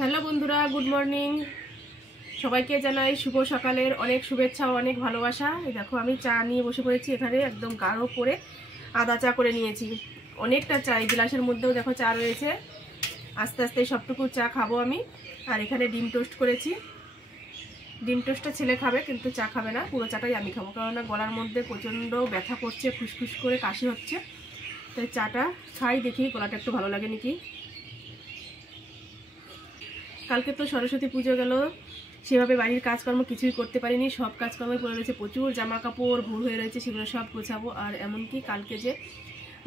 Hello বন্ধুরা, good morning. সবাইকে জানাই শুভ সকালের অনেক শুভেচ্ছা ও অনেক ভালোবাসা। এই দেখো আমি চা নিয়ে বসে পড়েছি এখানে, একদম গাঢ় করে আদা চা করে নিয়েছি। অনেকটা চা, এই গ্লাসের মধ্যেও দেখো চা রয়েছে। আস্তে আস্তে সবটুকু চা খাবো আমি। আর এখানে ডিম টোস্ট করেছি। ডিম টোস্টটা ছেলে খাবে, কিন্তু চা খাবে না, পুরো চাটাই আমি খাবো, কেননা গলার মধ্যে প্রচণ্ড ব্যথা করছে, খুসখুস করে কাশি হচ্ছে। তাই চাটা খাই, দেখি গলাটা একটু ভালো লাগে নাকি। কালকে তো সরস্বতী পুজো গেল, সেভাবে বাড়ির কাজকর্ম কিছুই করতে পারিনি। সব কাজকর্মই পড়ে রয়েছে, প্রচুর জামা কাপড় ভুল হয়ে রয়েছে, সেগুলো সব গোছাবো। আর এমনকি কালকে যে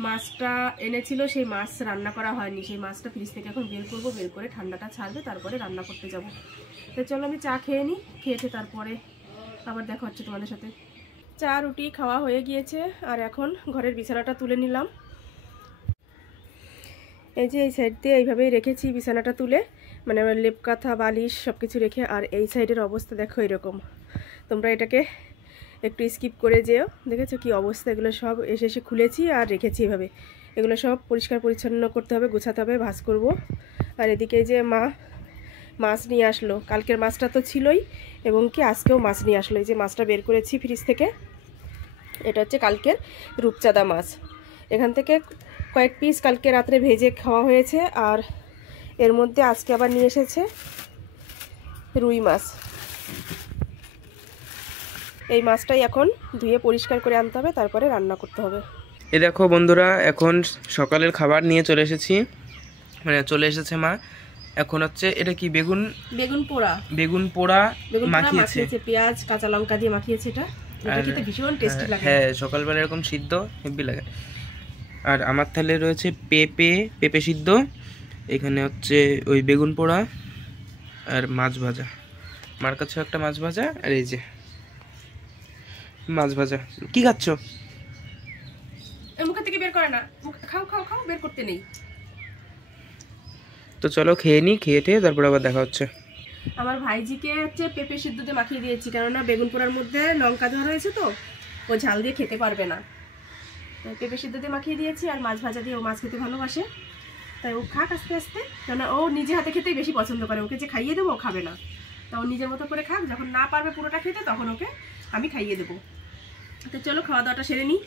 মাছটা এনেছিল সেই মাছ রান্না করা হয়নি, সেই মাছটা ফ্রিজ থেকে এখন বের করবো, বের করে ঠান্ডাটা ছাড়বে, তারপরে রান্না করতে যাব। তো চলো আমি চা খেয়ে নিই, খেয়েছে তারপরে আবার দেখা হচ্ছে তোমাদের সাথে। চা রুটি খাওয়া হয়ে গিয়েছে, আর এখন ঘরের বিছানাটা তুলে নিলাম। এই যে এই সাইড দিয়ে এইভাবেই রেখেছি বিছানাটা তুলে, মানে আমার লেপ কাঁথা বালিশ সব কিছু রেখে। আর এই সাইডের অবস্থা দেখো এরকম। তোমরা এটাকে একটু স্কিপ করে যেও, দেখেছো কি অবস্থা। এগুলো সব এসে এসে খুলেছি আর রেখেছি এভাবে। এগুলো সব পরিষ্কার পরিচ্ছন্ন করতে হবে, গোছাতে হবে, ভাঁজ করব। আর এদিকে যে মা মাছ নিয়ে আসলো, কালকের মাছটা তো ছিলই, এবং কি আজকেও মাছ নিয়ে আসলো। এই যে মাছটা বের করেছি ফ্রিজ থেকে, এটা হচ্ছে কালকের রূপচাঁদা মাছ। এখান থেকে কয়েক পিস কালকে রাত্রে ভেজে খাওয়া হয়েছে। আর এর মধ্যে আজকে আবার নিয়ে এসেছে রুই মাছ। এই মাছটাই এখন ধুয়ে পরিষ্কার করে আনতে হবে, তারপরে রান্না করতে হবে। এ দেখো বন্ধুরা, এখন সকালের খাবার নিয়ে চলে এসেছি, মানে চলে এসেছে মা। এখন হচ্ছে এটা কি বেগুন বেগুন পোড়া মাখিয়েছে, পেঁয়াজ কাঁচা লঙ্কা দিয়ে মাখিয়েছে। এটা খেতে ভীষণ টেস্টি লাগে। হ্যাঁ, সকালবেলা এরকম সিদ্ধ হেভি লাগে। আর আমার থালে রয়েছে পেঁপে সিদ্ধ, এখানে হচ্ছে ওই বেগুন পোড়া আর মাছ ভাজা। মার কাছেও একটা মাছ ভাজা, আর এই যে মাছ ভাজা। কি খাচ্ছ? মুখের থেকে বের করে না, খাও খাও খাও, বের করতে নেই। তো চলো খেয়ে নিই, খেয়ে টেয়ে তারপর আবার দেখা হচ্ছে। আমার ভাইজিকে হচ্ছে পেঁপে সিদ্ধ দিয়ে মাখিয়ে দিয়েছি, কেননা বেগুন পোড়ার মধ্যে লঙ্কা দেওয়া রয়েছে, তো ও ঝাল দিয়ে খেতে পারবে না। তাই পেঁপে সিদ্ধ দিয়ে মাখিয়ে দিয়েছি। আর মাছ ভাজা দিয়ে ও মাছ খেতে ভালোবাসে, তাই ও খাক আস্তে আস্তে, কেননা ও নিজে হাতে খেতেই বেশি পছন্দ করে। ওকে যে খাইয়ে দেবো ও খাবে না, তা ও নিজের মতো করে খাক। যখন না পারবে পুরোটা খেতে, তখন ওকে আমি খাইয়ে দেবো। তো চলো খাওয়া দাওয়াটা সেরে নিই।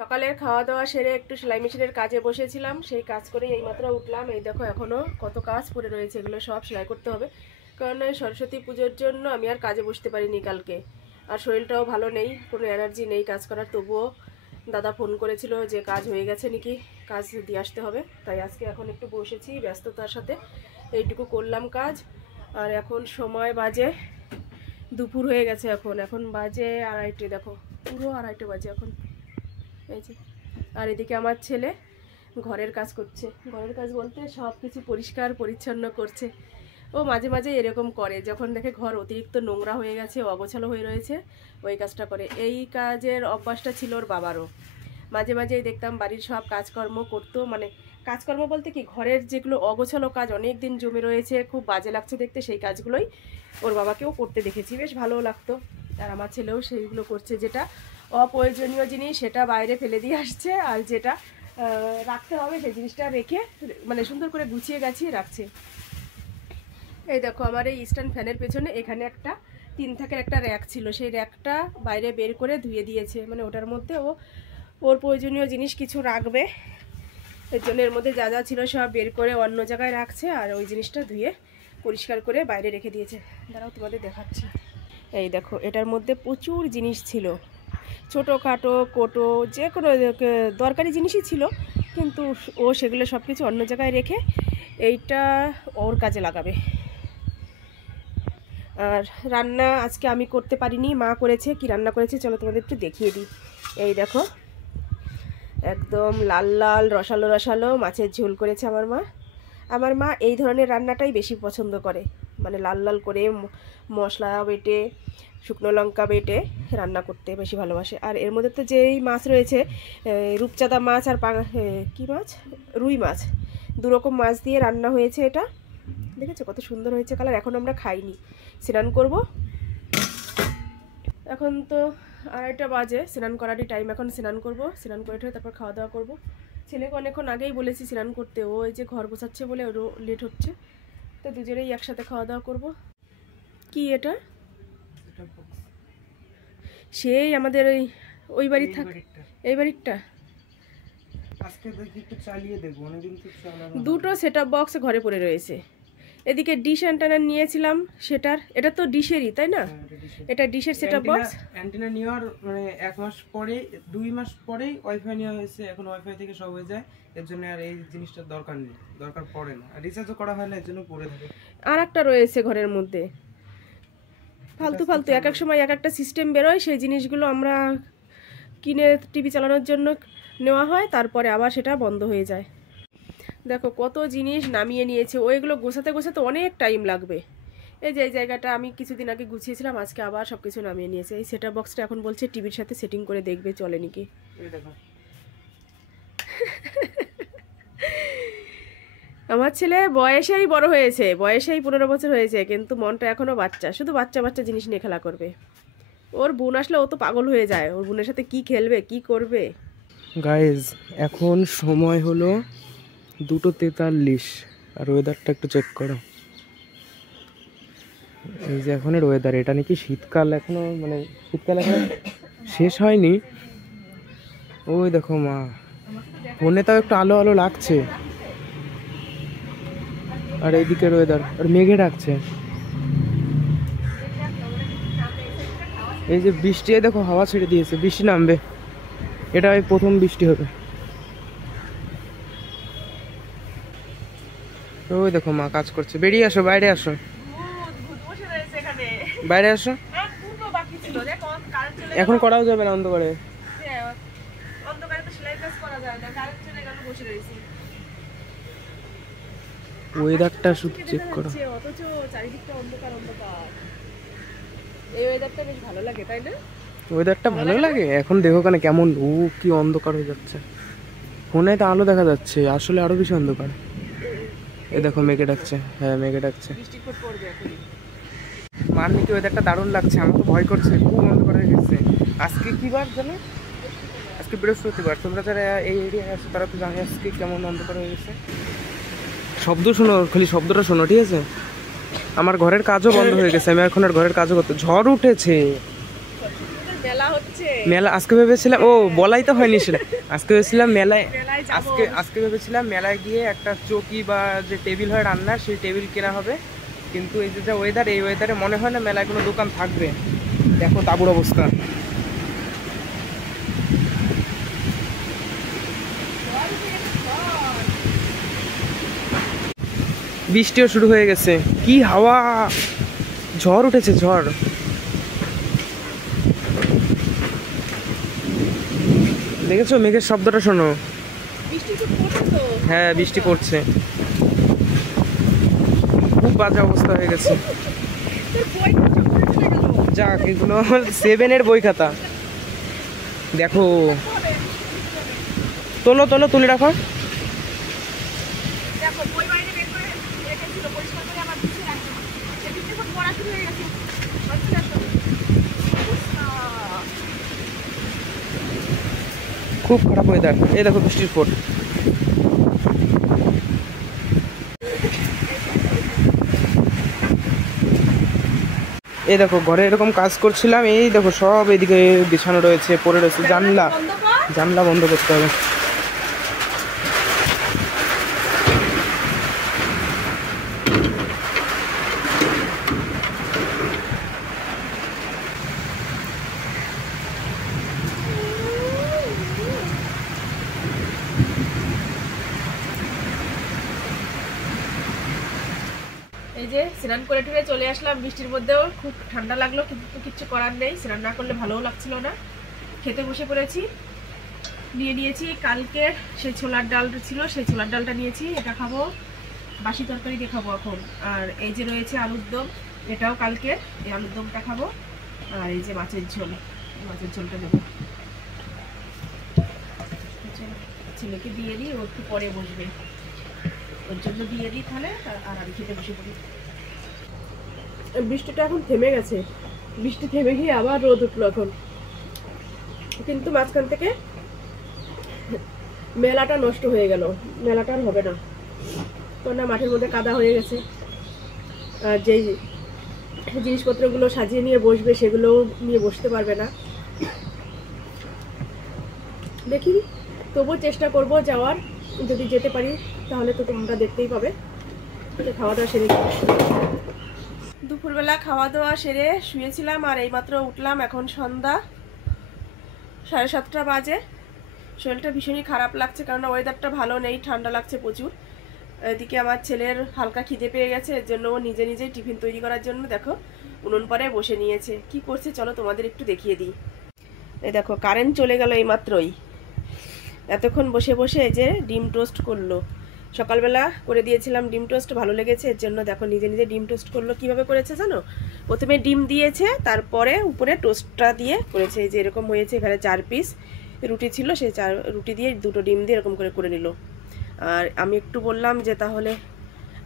সকালের খাওয়া দাওয়া সেরে একটু সেলাই মেশিনের কাজে বসেছিলাম, সেই কাজ করে এইমাত্র উঠলাম। এই দেখো এখনও কত কাজ পড়ে রয়েছে, এগুলো সব সেলাই করতে হবে, কারণ সরস্বতী পুজোর জন্য আমি আর কাজে বসতে পারিনি কালকে। আর শরীরটাও ভালো নেই, কোনো এনার্জি নেই কাজ করার। তবুও দাদা ফোন করেছিল যে কাজ হয়ে গেছে নাকি, কাজ দিয়ে আসতে হবে। তাই আজকে এখন একটু বসেছি ব্যস্ততার সাথে, এইটুকু করলাম কাজ। আর এখন সময় বাজে দুপুর হয়ে গেছে, এখন বাজে 2:30। দেখো পুরো 2:30 বাজে এখন, এই যে। আর এদিকে আমার ছেলে ঘরের কাজ করছে, ঘরের কাজ বলতে সব কিছু পরিষ্কার পরিচ্ছন্ন করছে। ও মাঝে মাঝে এরকম করে, যখন দেখে ঘর অতিরিক্ত নোংরা হয়ে গেছে, অগোছালো হয়ে রয়েছে, ওই কাজটা করে। এই কাজের অভ্যাসটা ছিল ওর বাবারও। মাঝে মাঝেই দেখতাম বাড়ির সব কাজকর্ম করতো, মানে কাজকর্ম বলতে কি, ঘরের যেগুলো অগোছালো কাজ অনেক দিন জমে রয়েছে, খুব বাজে লাগছে দেখতে, সেই কাজগুলোই ওর বাবাকেও করতে দেখেছি, বেশ ভালোও লাগতো। আর আমার ছেলেও সেইগুলো করছে, যেটা অপ্রয়োজনীয় জিনিস সেটা বাইরে ফেলে দিয়ে আসছে, আর যেটা রাখতে হবে সেই জিনিসটা রেখে, মানে সুন্দর করে গুছিয়ে গাছিয়ে রাখছে। এই দেখো আমার এই স্ট্যান্ড ফ্যানের পেছনে এখানে একটা 3 থাকের একটা র্যাক ছিল, সেই র্যাকটা বাইরে বের করে ধুয়ে দিয়েছে, মানে ওটার মধ্যে ওর প্রয়োজনীয় জিনিস কিছু রাখবে, এর জন্য এর মধ্যে যা যা ছিল সব বের করে অন্য জায়গায় রাখছে, আর ওই জিনিসটা ধুয়ে পরিষ্কার করে বাইরে রেখে দিয়েছে। দাঁড়াও তোমাদের দেখাচ্ছি। এই দেখো এটার মধ্যে প্রচুর জিনিস ছিল, ছোটোখাটো কোটো, যে কোনো দরকারি জিনিসই ছিল, কিন্তু ও সেগুলো সব কিছু অন্য জায়গায় রেখে এইটা ওর কাজে লাগাবে। আর রান্না আজকে আমি করতে পারিনি, মা করেছে। কি রান্না করেছে চলো তোমাদের একটু দেখিয়ে দিই। এই দেখো একদম লাল লাল রসালো রসালো মাছের ঝোল করেছে আমার মা এই ধরনের রান্নাটাই বেশি পছন্দ করে, মানে লাল লাল করে মশলা বেটে শুকনো লঙ্কা বেটে রান্না করতে বেশি ভালোবাসে। আর এর মধ্যে তো যেই মাছ রয়েছে, রূপচাঁদা মাছ আর কি মাছ, রুই মাছ, দুরকম মাছ দিয়ে রান্না হয়েছে। এটা দেখেছো কত সুন্দর হয়েছে কালার। এখন আমরা খাইনি, স্নান করব। এখন তো 2:30 বাজে, স্নান করারই টাইম। এখন স্নান করব, স্নান করে তারপর খাওয়া দাওয়া করব। ছেলেকে অনেকক্ষণ আগেই বলেছি স্নান করতে, ও এই যে ঘর গোছাচ্ছে বলে ওরও লেট হচ্ছে। তো দুজনেই একসাথে খাওয়া দাওয়া করবো। কি এটা? সেই আমাদের ওই বাড়ির থাক, এই বাড়িরটা। আজকে দেখি একটু চালিয়ে দেখবো, অনেকদিন তো চালানো। দুটো সেটআপ বক্স ঘরে পড়ে রয়েছে। এদিকে ডিশ অ্যান্টেনা নিয়েছিলাম সেটার, এটা তো ডিশেরই তাই না? এটা ডিশের সেটআপ বক্স। অ্যান্টেনা নেওয়ার মানে 1 মাস পরে 2 মাস পরেই ওয়াইফাই নেওয়া হয়েছে, এখন ওয়াইফাই থেকে সব হয়ে যায়, এর জন্য আর এই জিনিসটার দরকার নেই, দরকার পড়ে না, আর রিচার্জও করা হয় না, এর জন্য পড়ে থাকে। আর একটা রয়েছে ঘরের মধ্যে, ফালতু ফালতু এক এক সময় এক একটা সিস্টেম বেরোয়, সেই জিনিসগুলো আমরা কিনে টিভি চালানোর জন্য নেওয়া হয়, তারপরে আবার সেটা বন্ধ হয়ে যায়। দেখো কত জিনিস নামিয়ে নিয়েছে, ওইগুলো গোছাতে গোছাতে অনেক টাইম লাগবে। এই যে এই জায়গাটা আমি কিছুদিন আগে গুছিয়েছিলাম, আজকে আবার সব কিছু নামিয়ে নিয়েছে। এই সেটআপ বক্সটা এখন বলছে টিভির সাথে সেটিং করে দেখবে চলে নাকি। আমার ছেলে বয়সেই বড় হয়েছে, বয়সেই 15 বছর হয়েছে, কিন্তু মনটা এখনো বাচ্চা, শুধু বাচ্চা বাচ্চা জিনিস নিয়ে খেলা করবে। ওর বোন আসলে ও তো পাগল হয়ে যায়, ওর বোনের সাথে কি খেলবে কি করবে। গাইজ এখন সময় হলো 2:43, আর ওয়েদারটা একটু চেক করো। এই যে এখনের ওয়েদার, এটা নাকি শীতকাল, এখনো মানে শীতকাল এখনো শেষ হয়নি। ওই দেখো মা, ফোনে তাও একটু আলো আলো লাগছে, আর এইদিকের ওয়েদার, আর মেঘে ডাকছে। এই যে বৃষ্টি, দেখো হাওয়া ছেড়ে দিয়েছে, বৃষ্টি নামবে, এটা ওই প্রথম বৃষ্টি হবে। ওই দেখো মা কাজ করছে, বেরিয়ে আসো, বাইরে আসো, বাইরে আসো। এখন করাও যাবে না অন্ধকারে। ওয়েদারটা শুধু চেক করো, অথচ চারিদিকটা অন্ধকার অন্ধকার। এই ওয়েদারটা বেশ ভালো লাগে তাই না? ওয়েদারটা ভালো লাগে। এখন দেখো কেন কেমন কি অন্ধকার হয়ে যাচ্ছে, ফোনে তো আলো দেখা যাচ্ছে, আসলে আরো বেশি অন্ধকার। এই দেখো মেঘে ডাকছে, হ্যাঁ মেঘে ডাকছে। মার নাকি ওয়েদারটা দারুণ লাগছে, আমার তো ভয় করছে, খুব অন্ধকার হয়ে গেছে। আজকে কি বার জানো? আজকে বৃহস্পতিবার। তোমরা যারা এই এরিয়ায় আছো তারা তো জানে আজকে কেমন অন্ধকার হয়ে গেছে। শব্দ শোনো, খালি শব্দটা শোনো, ঠিক আছে? আমার ঘরের কাজও বন্ধ হয়ে গেছে, আমি এখন আর ঘরের কাজও করতে, ঝড় উঠেছে, মেলা। আজকে ভেবেছিলাম, ও বলাই তো হয়নি সেটা, আজকে ভেবেছিলাম মেলায়, আজকে ভেবেছিলাম মেলায় গিয়ে একটা চৌকি বা যে টেবিল হয় রান্নার, সেই টেবিল কেনা হবে, কিন্তু এই যে যা ওয়েদার, এই ওয়েদারে মনে হয় না মেলায় কোনো দোকান থাকবে। দেখো তাঁবুর অবস্থা। বৃষ্টিও শুরু হয়ে গেছে, কি হাওয়া, ঝড় উঠেছে, ঝড়। দেখেছো মেঘের শব্দটা শোনো, হ্যাঁ বৃষ্টি পড়ছে, খুব বাজে অবস্থা হয়ে গেছে। যাক, এগুলো 7-এর বই খাতা, দেখো তোলো তোলো, তুলে রাখো। খুব খারাপ ওয়েদার, এই দেখো বৃষ্টির ফোঁট। এই দেখো ঘরে এরকম কাজ করছিলাম, এই দেখো সব এদিকে বিছানো রয়েছে, পড়ে রয়েছে, জানলা জানলা বন্ধ করতে হবে। এই যে স্নান করে টুরে চলে আসলাম, বৃষ্টির মধ্যেও খুব ঠান্ডা লাগলো, কিন্তু কিছু করার নেই, স্নান না করলে ভালোও লাগছিল না। খেতে বসে পড়েছি, নিয়ে নিয়েছি কালকে সেই ছোলার ডাল ছিল, সেই ছোলার ডালটা নিয়েছি, এটা খাবো, বাসি তরকারি দিয়ে খাবো এখন। আর এই যে রয়েছে আলুর দম, এটাও কালকে, এই আলুর দমটা খাবো। আর এই যে মাছের ঝোল, মাছের ঝোলটা দেবো, ছেলেকে দিয়ে দিই, ও একটু পরে বসবে, ওর জন্য দিয়ে দিই তাহলে, আর আমি খেতে বসে পড়ি। বৃষ্টিটা এখন থেমে গেছে, বৃষ্টি থেমে গিয়ে আবার রোদ উঠলো এখন, কিন্তু মাঝখান থেকে মেলাটা নষ্ট হয়ে গেল, মেলাটা আর হবে না, কেননা মাঠের মধ্যে কাদা হয়ে গেছে, আর যেই জিনিসপত্রগুলো সাজিয়ে নিয়ে বসবে সেগুলোও নিয়ে বসতে পারবে না। দেখি, তবুও চেষ্টা করব যাওয়ার, যদি যেতে পারি তাহলে তো তোমরা দেখতেই পাবে। খাওয়া দাওয়া সেরে দুপুরবেলা খাওয়া দাওয়া সেরে শুয়েছিলাম আর এইমাত্র উঠলাম। এখন সন্ধ্যা 7:30 বাজে। শরীরটা ভীষণই খারাপ লাগছে, কারণ ওয়েদারটা ভালো নেই, ঠান্ডা লাগছে প্রচুর। এদিকে আমার ছেলের হালকা খিদে পেয়ে গেছে, এর জন্য ও নিজে নিজেই টিফিন তৈরি করার জন্য দেখো উনুন পাড়ে বসে নিয়েছে। কি করছে চলো তোমাদের একটু দেখিয়ে দিই। এই দেখো কারেন্ট চলে গেল এইমাত্রই। এতক্ষণ বসে বসে এই যে ডিম টোস্ট করলো। সকালবেলা করে দিয়েছিলাম ডিম টোস্ট, ভালো লেগেছে, এর জন্য দেখো নিজে নিজে ডিম টোস্ট করলো। কিভাবে করেছে জানো? প্রথমে ডিম দিয়েছে, তারপরে উপরে টোস্টটা দিয়ে করেছে। এই যে এরকম হয়েছে। এখানে 4 পিস রুটি ছিল, সেই 4 রুটি দিয়ে 2টো ডিম দিয়ে এরকম করে নিল। আর আমি একটু বললাম যে তাহলে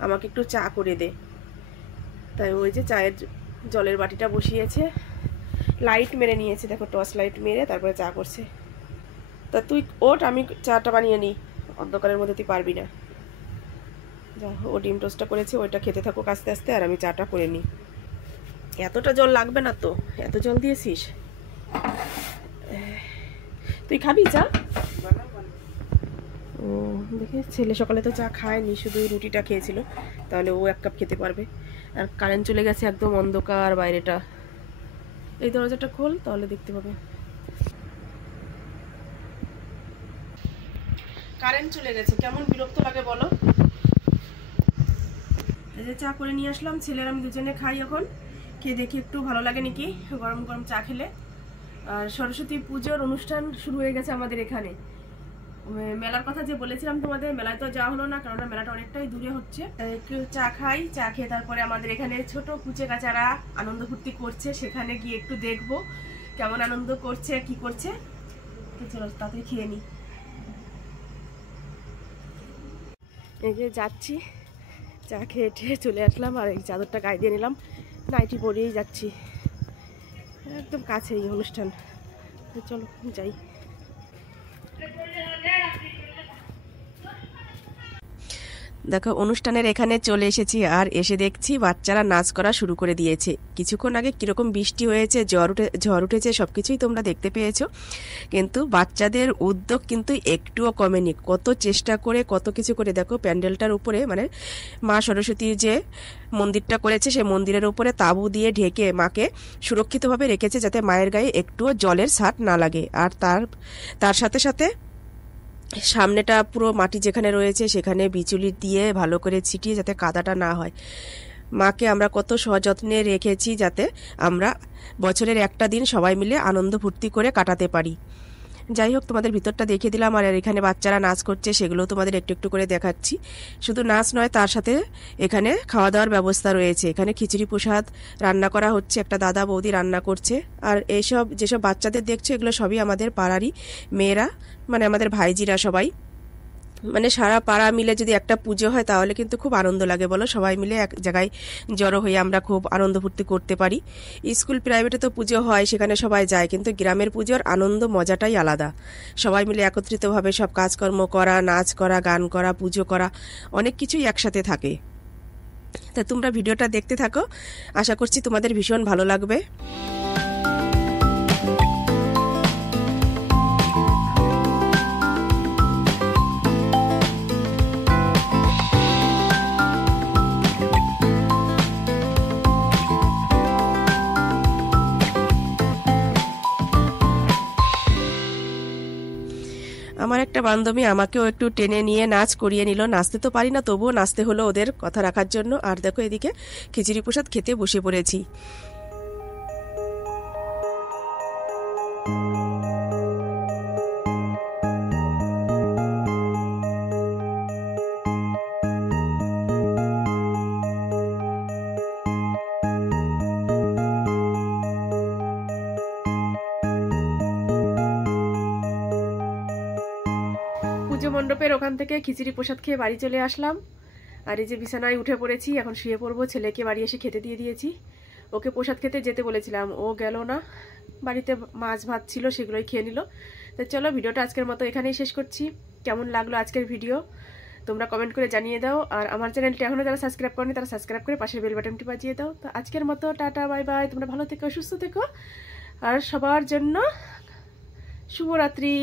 আমাকে একটু চা করে দে, তাই ওই যে চায়ের জলের বাটিটা বসিয়েছে, লাইট মেরে নিয়েছে, দেখো টর্চ লাইট মেরে তারপরে চা করছে। তা তুই ওঠ, আমি চাটা বানিয়ে নিই, অন্ধকারের মধ্যে তুই পারবি না। যা, ও ডিম টোস্টটা করেছে, ওইটা খেতে থাকুক আস্তে আস্তে, আর আমি চাটা করে নিই। এতটা জল লাগবে না তো, এত জল দিয়েছিস? তুই খাবি চা? ও দেখে, ছেলে সকালে তো চা খায়নি, শুধু রুটিটা খেয়েছিল, তাহলে ও 1 কাপ খেতে পারবে। আর কারেন্ট চলে গেছে, একদম অন্ধকার বাইরেটা। এই দরজাটা খোল, তাহলে দেখতে পাবে। কারেন্ট চলে গেছে, কেমন বিরক্ত লাগে বলো। এই যে চা করে নিয়ে আসলাম, ছেলের আমি দুজনে খাই এখন। খেয়ে দেখি একটু ভালো লাগে নাকি গরম গরম চা খেলে। আর সরস্বতী পুজোর অনুষ্ঠান শুরু হয়ে গেছে আমাদের এখানে। মেলার কথা যে বলেছিলাম তোমাদের, মেলায় তো যাওয়া হলো না, কারণ মেলাটা অনেকটাই দূরে হচ্ছে। একটু চা খাই, চা খেয়ে তারপরে আমাদের এখানে ছোট কুচে কাচারা আনন্দ ফুর্তি করছে, সেখানে গিয়ে একটু দেখবো কেমন আনন্দ করছে, কি করছে। তো চলো তাড়াতাড়ি খেয়ে নিই। এই যে যাচ্ছি, চা খেয়ে ঠেয়ে চলে আসলাম, আর এই চাদরটা গায়ে দিয়ে নিলাম, নাইটি পরিয়েই যাচ্ছি। একদম কাছে এই অনুষ্ঠান, চলো যাই। দেখো অনুষ্ঠানের এখানে চলে এসেছি, আর এসে দেখছি বাচ্চারা নাচ করা শুরু করে দিয়েছে। কিছুক্ষণ আগে কিরকম বৃষ্টি হয়েছে, ঝড় উঠেছে, সবকিছুই তোমরা দেখতে পেয়েছো, কিন্তু বাচ্চাদের উদ্যোগ কিন্তু একটুও কমেনি। কত চেষ্টা করে, কত কিছু করে, দেখো প্যান্ডেলটার উপরে, মানে মা সরস্বতীর যে মন্দিরটা করেছে, সেই মন্দিরের উপরে তাঁবু দিয়ে ঢেকে মাকে সুরক্ষিতভাবে রেখেছে, যাতে মায়ের গায়ে একটুও জলের ছাট না লাগে। আর তার সাথে সাথে সামনেটা পুরো মাটি যেখানে রয়েছে সেখানে বিচুলি দিয়ে ভালো করে ছিটিয়ে, যাতে কাদাটা না হয়। মাকে আমরা কত সযত্নে রেখেছি, যাতে আমরা বছরের একটা দিন সবাই মিলে আনন্দ ফুর্তি করে কাটাতে পারি। যাই হোক, তোমাদের ভিতরটা দেখিয়ে দিলাম। আর এখানে বাচ্চারা নাচ করছে, সেগুলো তোমাদের একটু একটু করে দেখাচ্ছি। শুধু নাচ নয়, তার সাথে এখানে খাওয়া দাওয়ার ব্যবস্থা রয়েছে। এখানে খিচুড়ি প্রসাদ রান্না করা হচ্ছে, একটা দাদা বৌদি রান্না করছে। আর এইসব যেসব বাচ্চাদের দেখছো, এগুলো সবই আমাদের পাড়ারই মেয়েরা, মানে আমাদের ভাইজিরা সবাই। মানে সারা পাড়া মিলে যদি একটা পুজো হয় তাহলে কিন্তু খুব আনন্দ লাগে, বলো। সবাই মিলে এক জায়গায় জড়ো হয়ে আমরা খুব আনন্দ ফুর্তি করতে পারি। স্কুল প্রাইভেটে তো পুজো হয়, সেখানে সবাই যায়, কিন্তু গ্রামের পুজোর আনন্দ মজাটাই আলাদা। সবাই মিলে একত্রিতভাবে সব কাজকর্ম করা, নাচ করা, গান করা, পুজো করা, অনেক কিছুই একসাথে থাকে। তা তোমরা ভিডিওটা দেখতে থাকো, আশা করছি তোমাদের ভীষণ ভালো লাগবে। আমার একটা বান্ধবী আমাকেও একটু টেনে নিয়ে নাচ করিয়ে নিল। নাচতে তো পারি না, তবুও নাচতে হলো ওদের কথা রাখার জন্য। আর দেখো এদিকে খিচুড়ি প্রসাদ খেতে বসে পড়েছি। পুজো মণ্ডপের ওখান থেকে খিচুড়ি প্রসাদ খেয়ে বাড়ি চলে আসলাম। আর এই যে বিছানায় উঠে পড়েছি, এখন শুয়ে পড়বো। ছেলেকে বাড়ি এসে খেতে দিয়ে দিয়েছি। ওকে প্রসাদ খেতে যেতে বলেছিলাম, ও গেল না। বাড়িতে মাছ ভাত ছিল, সেগুলোই খেয়ে নিল। তো চলো, ভিডিওটা আজকের মতো এখানেই শেষ করছি। কেমন লাগলো আজকের ভিডিও তোমরা কমেন্ট করে জানিয়ে দাও। আর আমার চ্যানেলটি এখনও যারা সাবস্ক্রাইব করেনি তারা সাবস্ক্রাইব করে পাশের বেল বাটনটি বাজিয়ে দাও। তো আজকের মতো টাটা, বাই বাই। তোমরা ভালো থেকো, সুস্থ থেকো, আর সবার জন্য শুভরাত্রি।